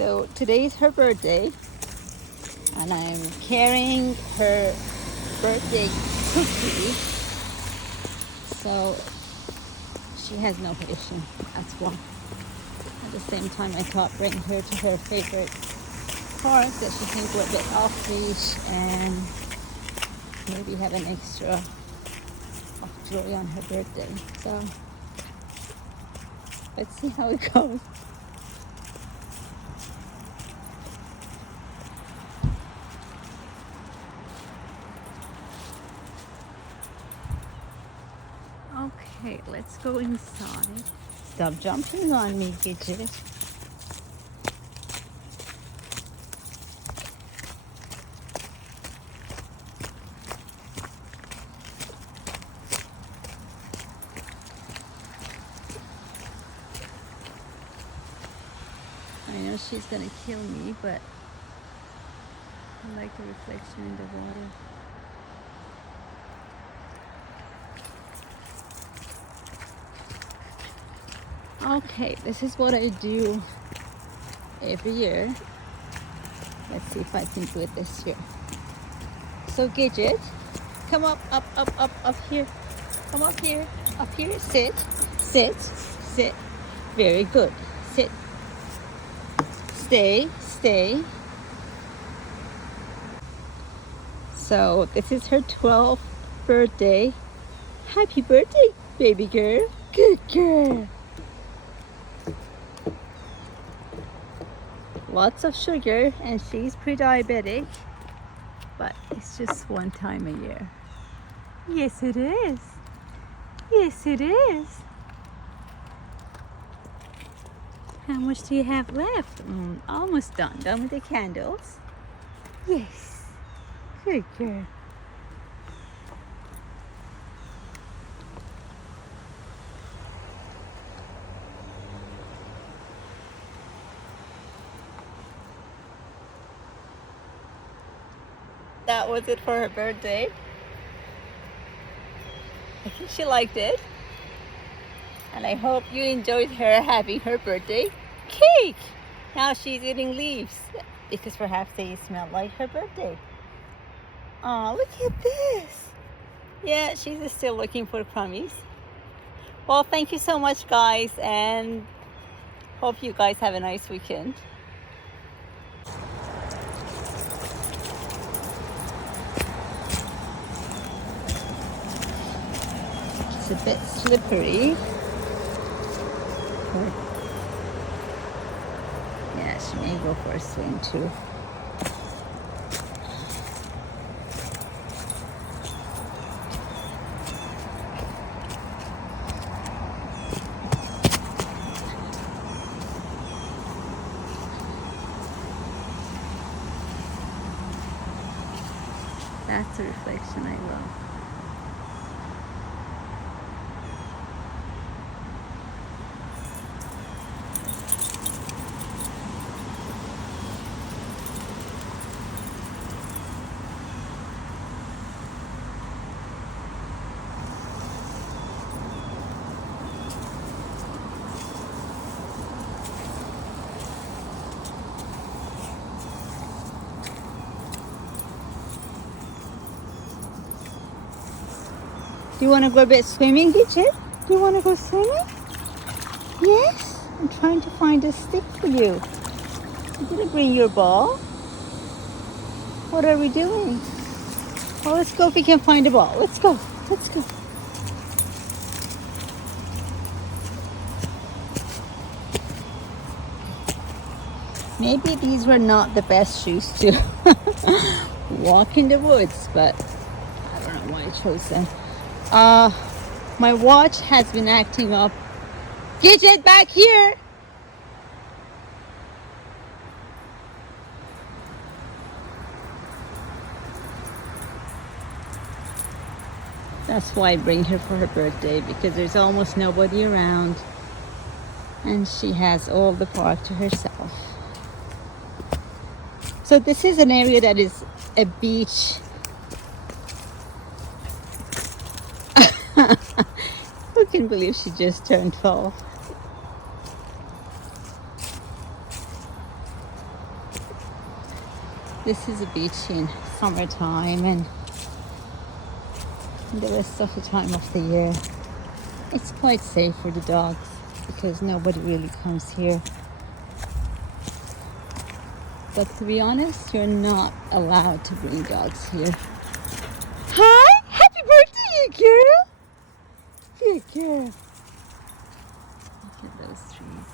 So today is her birthday, and I'm carrying her birthday cookie. So she has no patience. That's why. At the same time, I thought bring her to her favorite park that she think we're a bit off leash and maybe have an extra of joy on her birthday. So let's see how it goes. Okay, let's go inside. Stop jumping on me, Gidget. I know she's gonna kill me, but I like the reflection in the water. Okay, this is what I do every year. Let's see if I can do it this year. So Gidget, come up here. Come up here, sit, sit, sit. Very good. Sit. Stay, stay. So this is her 12th birthday. Happy birthday, baby girl. Good girl. Lots of sugar, and she's pre-diabetic, but it's just one time a year. Yes, it is. Yes, it is. How much do you have left? Almost done. Done with the candles. Yes. Good girl. That was it for her birthday. I think she liked it. And I hope you enjoyed her having her birthday cake. Now she's eating leaves because perhaps they smell like her birthday. Oh, look at this. Yeah, she's still looking for crummies. Well, thank you so much, guys, and hope you guys have a nice weekend. It's a bit slippery. Yeah, she may go for a swim too. That's a reflection I love. Do you want to go a bit swimming, Gidget? Do you want to go swimming? Yes? I'm trying to find a stick for you. You didn't bring your ball. What are we doing? Well, let's go if we can find a ball. Let's go. Let's go. Maybe these were not the best shoes to walk in the woods, but I don't know why I chose them. My watch has been acting up. Gidget, back here! That's why I bring her for her birthday, because there's almost nobody around and she has all the park to herself. So this is an area that is a beach. Who can believe she just turned 12? This is a beach in summertime, and the rest of the time of the year it's quite safe for the dogs because nobody really comes here. But to be honest, you're not allowed to bring dogs here. Hi! Happy birthday, you girl! Good girl. Look at those trees.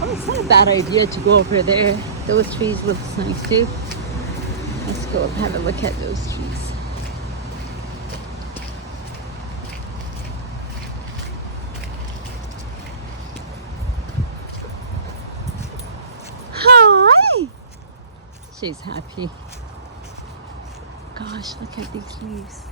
Oh, it's not a bad idea to go over there. Those trees look nice too. Let's go and have a look at those trees. Hi! She's happy. Gosh, look at these leaves.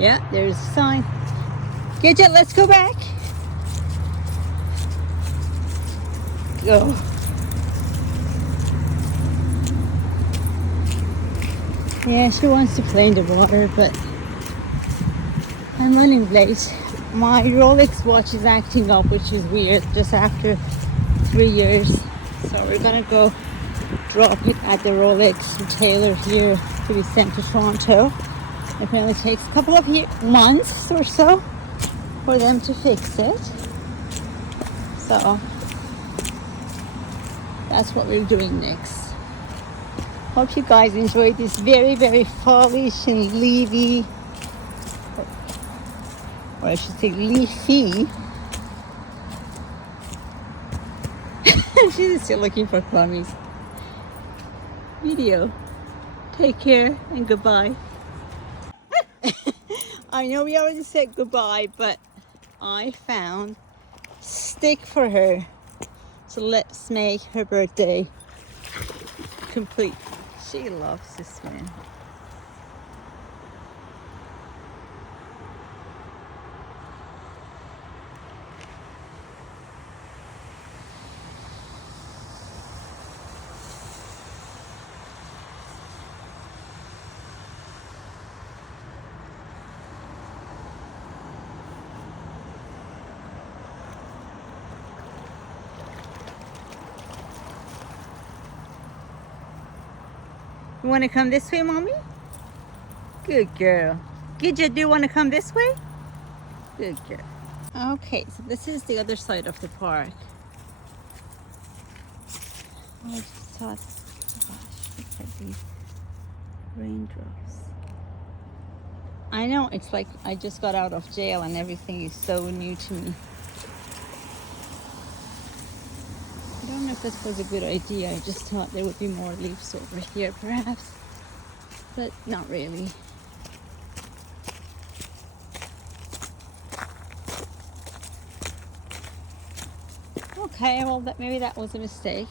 Yeah, there's a sign. Gidget, let's go back. Go. Yeah, she wants to play in the water, but I'm running late. My Rolex watch is acting up, which is weird, just after 3 years. So we're gonna go drop it at the Rolex retailer here to be sent to Toronto. It apparently takes a couple of months or so for them to fix it. So that's what we're doing next. Hope you guys enjoyed this very, very fallish and leafy, or I should say leafy. She's still looking for Kwami's video. Take care and goodbye. I know we already said goodbye, but I found stick for her. So let's make her birthday complete. She loves this one. You want to come this way, Mommy? Good girl. Gidget, do you want to come this way? Good girl. Okay, so this is the other side of the park. I just thought, gosh, look at these raindrops. I know, it's like I just got out of jail and everything is so new to me. I don't know if this was a good idea. I just thought there would be more leaves over here perhaps, but not really. Okay, well maybe that was a mistake.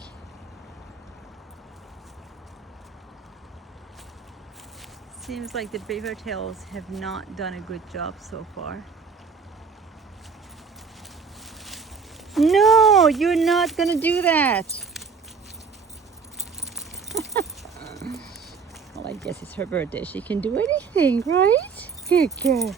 Seems like the beaver tails have not done a good job so far. No, you're not gonna do that. Well, I guess it's her birthday. She can do anything, right? Good girl.